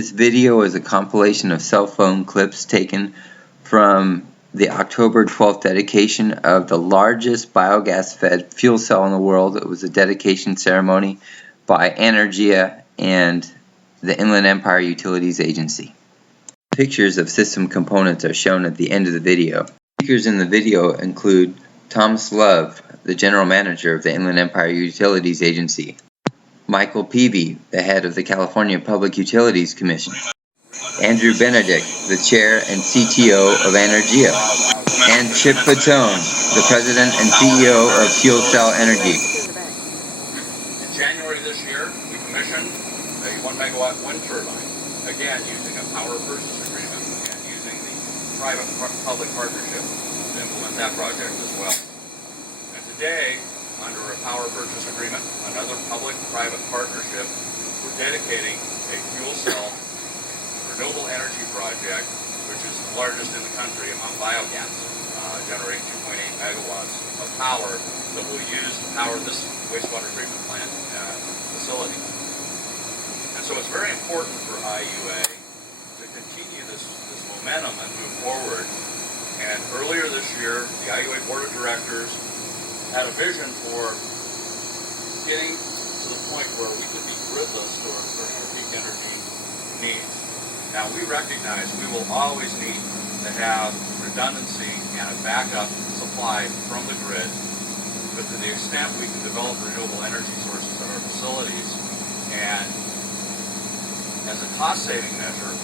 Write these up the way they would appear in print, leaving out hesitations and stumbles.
This video is a compilation of cell phone clips taken from the October 12th dedication of the largest biogas-fed fuel cell in the world. It was a dedication ceremony by Anaergia and the Inland Empire Utilities Agency. Pictures of system components are shown at the end of the video. Speakers in the video include Thomas Love, the General Manager of the Inland Empire Utilities Agency, Michael Peavy, the head of the California Public Utilities Commission, Andrew Benedict, the chair and CTO of Anaergia, and Chip Fatone, the president and CEO of FuelCell Energy. In January this year, we commissioned a 1 megawatt wind turbine, again using a power purchase agreement and using the private-public partnership to implement that project as well. And today, under a power purchase agreement, another public-private partnership, we're dedicating a fuel cell renewable energy project, which is the largest in the country among biogas, generating 2.8 megawatts of power that we'll use to power this wastewater treatment plant facility. And so it's very important for IEUA to continue this momentum and move forward. And earlier this year, the IEUA Board of Directors had a vision for getting to the point where we could be gridless during our peak energy needs. Now, we recognize we will always need to have redundancy and a backup supply from the grid, but to the extent we can develop renewable energy sources at our facilities, and as a cost-saving measure,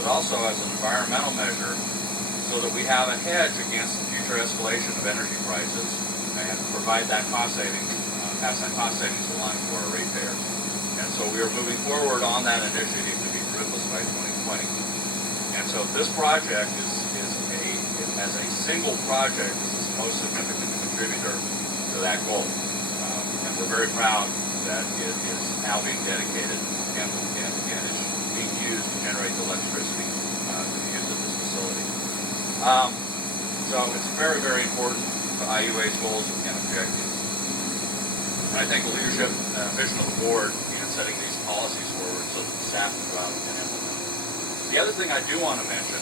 but also as an environmental measure, so that we have a hedge against the future escalation of energy prices, and provide that cost savings, pass that cost savings along to our ratepayer. And so we are moving forward on that initiative to be gridless by 2020. And so this project as a single project, is the most significant contributor to that goal. And we're very proud that it is now being dedicated and is being used to generate the electricity to be used at this facility. So it's very, very important to IEUA's goals and objectives. And I think the leadership and vision of the board in setting these policies forward so that the staff can go out and implement them. The other thing I do want to mention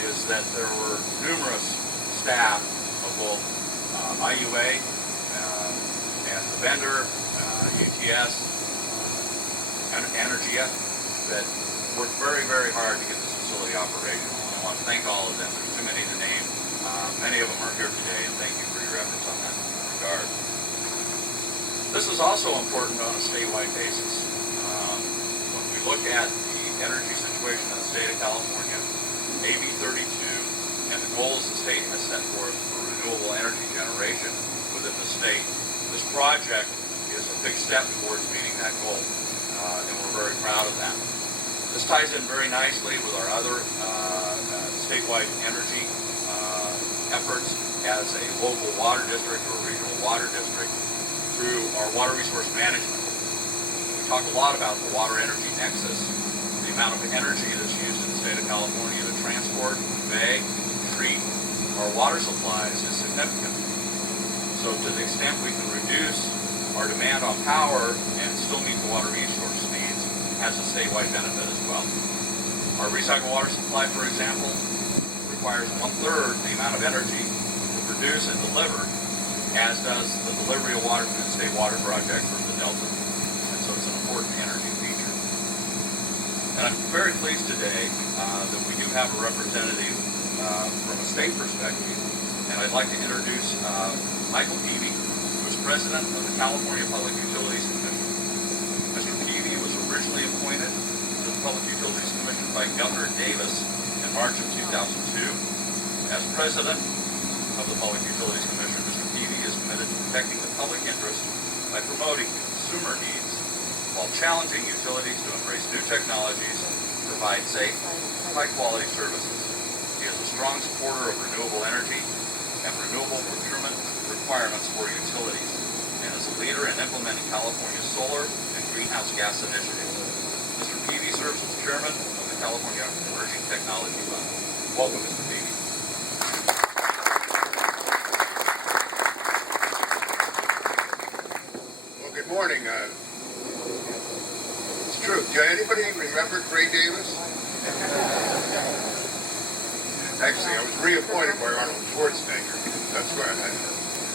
is that there were numerous staff of both IEUA and the vendor, UTS, and Anaergia that worked very, very hard to get this facility operational. I want to thank all of them. There's too many to name. Many of them are here today, and thank you for your efforts on that regard. This is also important on a statewide basis. When we look at the energy situation in the state of California, AB 32, and the goals the state has set forth for renewable energy generation within the state, this project is a big step towards meeting that goal, and we're very proud of that. This ties in very nicely with our other statewide energy efforts as a local water district or regional water district through our water resource management. We talk a lot about the water energy nexus. The amount of energy that's used in the state of California to transport, convey, treat our water supplies is significant. So to the extent we can reduce our demand on power and still meet the water resource needs has a statewide benefit as well. Our recycled water supply, for example, requires 1/3 the amount of energy to produce and deliver as does the delivery of water through the state water project or the Delta. And so it's an important energy feature. And I'm very pleased today that we do have a representative from a state perspective, and I'd like to introduce Michael Peavy, who is president of the California Public Utilities Commission. Mr. Peavy was originally appointed to the Public Utilities Commission by Governor Davis in March of 2002. As president of the Public Utilities Commission, Mr. Peavy is committed to protecting the public interest by promoting consumer needs while challenging utilities to embrace new technologies and provide safe, high-quality services. He is a strong supporter of renewable energy and renewable procurement requirements for utilities, and is a leader in implementing California's solar and greenhouse gas initiatives. Mr. Peavy serves as chairman of the California Emerging Technology Fund. Welcome, Mr. Peavy. Well, good morning. It's true. Anybody remember Gray Davis? Actually, I was reappointed by Arnold Schwarzenegger. That's why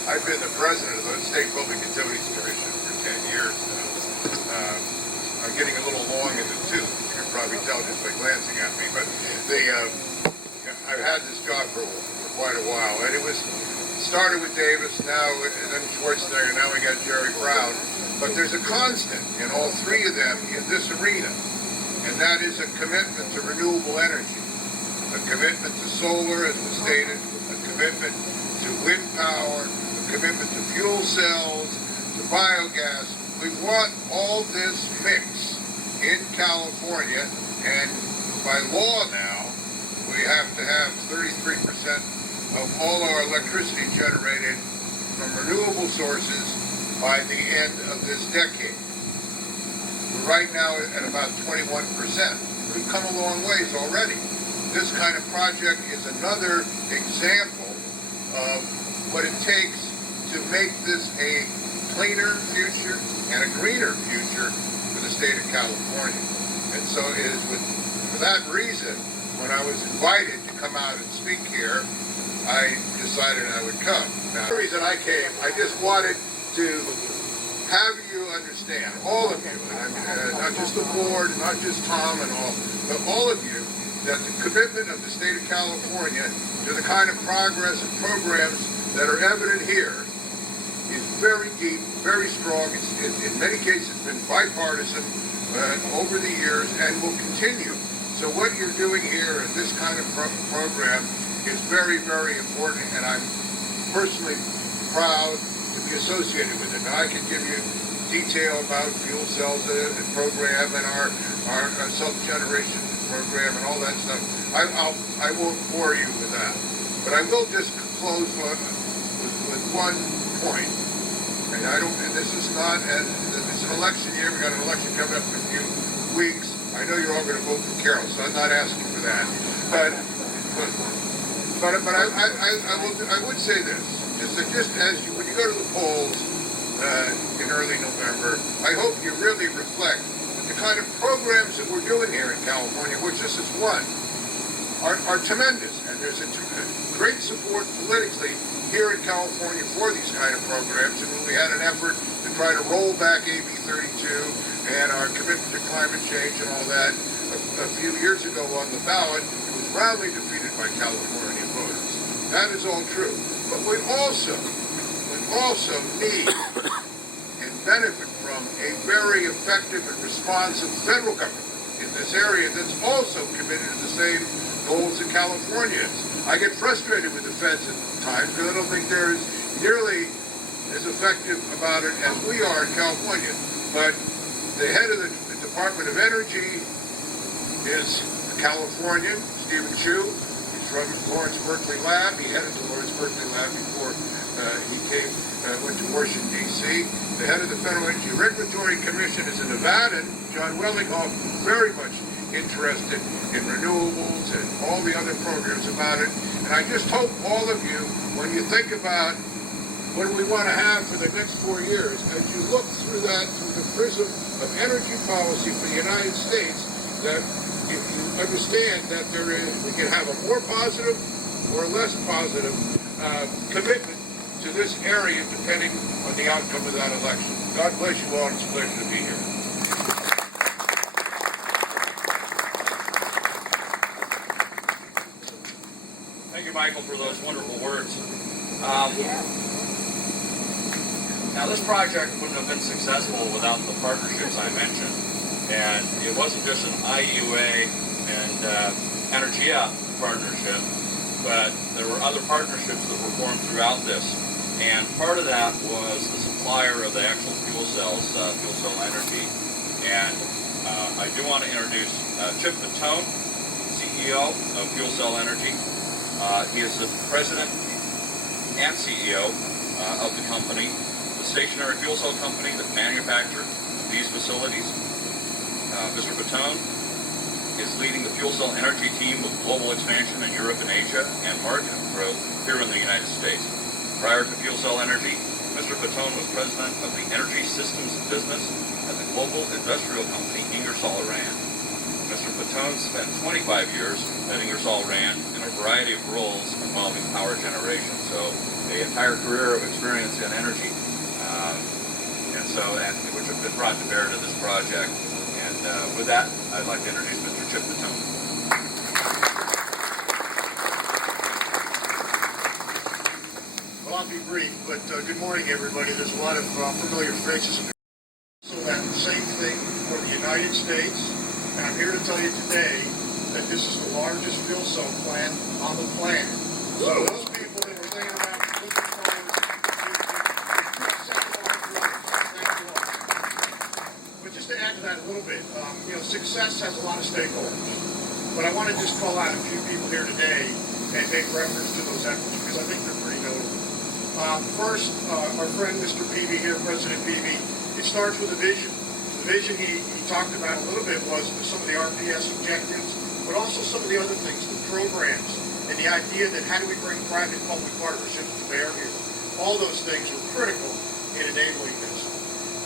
I've been the president of the State Public Utilities Commission for 10 years now. I'm getting a little long in the tooth. You can probably tell just by glancing at me. But I've had this job for quite a while, and it was started with Davis, now and then Schwarzenegger, now we got Jerry Brown. But there's a constant in all three of them in this arena, and that is a commitment to renewable energy, a commitment to solar, as was stated, a commitment to wind power, a commitment to fuel cells, to biogas. We want all this mix in California, and by law now, we have to have 33% of all our electricity generated from renewable sources by the end of this decade. We're right now at about 21%. We've come a long ways already. This kind of project is another example of what it takes to make this a cleaner future and a greener future for the state of California. And so it is for that reason, when I was invited to come out and speak here, I decided I would come. Now, the reason I came, I just wanted to have you understand, all of you, and I mean, not just the board, not just Tom and all, but all of you, that the commitment of the state of California to the kind of progress and programs that are evident here is very deep, very strong. It's in many cases been bipartisan over the years and will continue. So what you're doing here in this kind of program is very, very important, and I'm personally proud to be associated with it. Now, I can give you detail about fuel cells program and our self-generation program and all that stuff. I won't bore you with that, but I will just close with one point. And this is not, it's an election year. We got an election coming up in a few weeks. I know you're all going to vote for Carol, so I'm not asking for that. But I would say this, is that just as when you go to the polls in early November, I hope you really reflect that the kind of programs that we're doing here in California, which this is one, are tremendous. And there's a great support politically here in California for these kind of programs. And when we had an effort to try to roll back AB 32 and our commitment to climate change and all that a few years ago on the ballot, it was roundly defeated by California voters. That is all true. But we also need and benefit from a very effective and responsive federal government in this area that's also committed to the same goals that California is. I get frustrated with the feds at times because I don't think they're nearly as effective about it as we are in California. But the head of the Department of Energy is a Californian, Stephen Chu. He's from Lawrence Berkeley Lab. He headed the Lawrence Berkeley Lab before he went to Washington, D.C. The head of the Federal Energy Regulatory Commission is a Nevadan, John Wellinghoff, very much interested in renewables and all the other programs about it. And I just hope all of you, when you think about what we want to have for the next 4 years, as you look through that through the prism of energy policy for the United States, that if you understand that we can have a more positive or less positive commitment to this area depending on the outcome of that election. God bless you all, and it's a pleasure to be here. Thank you, Michael, for those wonderful words. Now, this project wouldn't have been successful without the partnerships I mentioned. And it wasn't just an IEUA and Anaergia partnership, but there were other partnerships that were formed throughout this. And part of that was the supplier of the actual fuel cells, FuelCell Energy. And I do want to introduce Chip Fatone, CEO of FuelCell Energy. He is the president and CEO of the company, the stationary fuel cell company that manufactures these facilities. Mr. Fatone is leading the fuel cell energy team with global expansion in Europe and Asia and market growth here in the United States. Prior to Fuel Cell Energy, Mr. Fatone was president of the energy systems business at the global industrial company Ingersoll Rand. Tone spent 25 years at Ingersoll Rand in a variety of roles involving power generation. So the entire career of experience in energy, and which have been brought to bear to this project. And with that, I'd like to introduce Mr. Chip Tone. Well, I'll be brief, but good morning, everybody. There's a lot of familiar faces. So that the same thing for the United States, and I'm here to tell you today that this is the largest fuel cell plant on the planet. So those people that were laying around looking phones, but just to add to that a little bit, success has a lot of stakeholders. But I want to just call out a few people here today and make reference to those efforts because I think they're pretty notable. First, our friend Mr. Peavy here, President Peavy, it starts with a vision. The vision he talked about a little bit was some of the RPS objectives, but also some of the other things, the programs, and the idea that how do we bring private-public partnerships to bear here. All those things are critical in enabling this.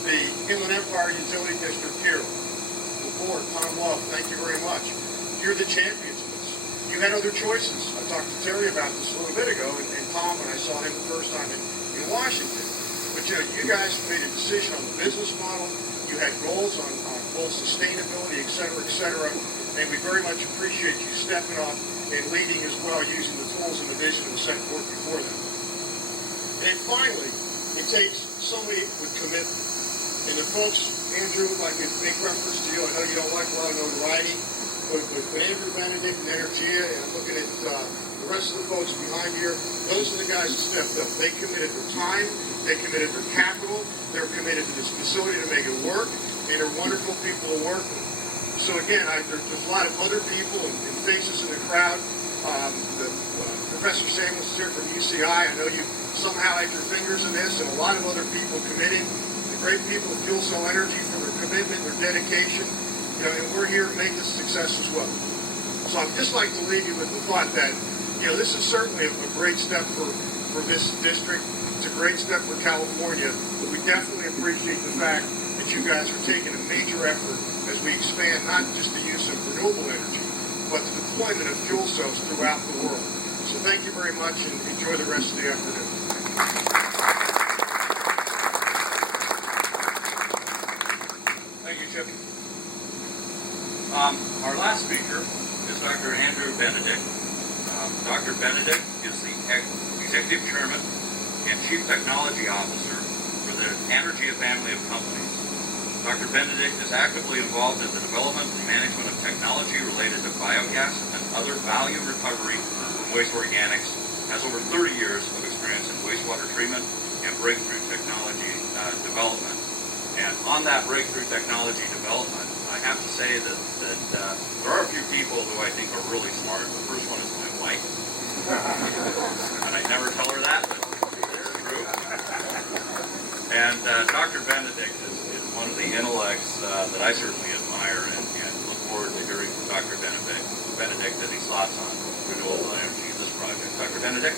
The Inland Empire Utility District here, the board, Tom Love, thank you very much. You're the champions of this. You had other choices. I talked to Terry about this a little bit ago, and Tom, when I saw him the first time in Washington. But you guys made a decision on the business model. You had goals on both sustainability, et cetera, and we very much appreciate you stepping up and leading as well, using the tools and the vision that was set forth before them. And finally, it takes somebody with commitment. And the folks, Andrew, I could make reference to you. I know you don't like a lot of notoriety, but Andrew Benedict and Anaergia, and I'm looking at the rest of the folks behind here, those are the guys that stepped up. They committed their time, they committed their capital, they're committed to this facility to make it work, and they're wonderful people to work with. So again, there's a lot of other people and faces in the crowd. Professor Samuels is here from UCI. I know you somehow had your fingers in this, and a lot of other people committing. The great people of FuelCell Energy for their commitment, their dedication, and we're here to make this a success as well. So I'd just like to leave you with the thought that, this is certainly a great step for this district. It's a great step for California, but we definitely appreciate the fact that you guys are taking a major effort as we expand not just the use of renewable energy, but the deployment of fuel cells throughout the world. So thank you very much and enjoy the rest of the afternoon. Thank you, Chip. Our last speaker is Dr. Andrew Benedict. Dr. Benedict is the Executive Chairman and Chief Technology Officer for the Anaergia family of companies. Dr. Benedict is actively involved in the development and management of technology related to biogas and other value recovery from waste organics, has over 30 years of experience in wastewater treatment and breakthrough technology development. And on that breakthrough technology development, I have to say that there are a few people who I think are really smart. The first one is my wife. And I never tell her that, but it's true. And Dr. Benedict is one of the intellects that I certainly admire and look forward to hearing from Dr. Benedict and his thoughts on renewable energy in this project. Dr. Benedict?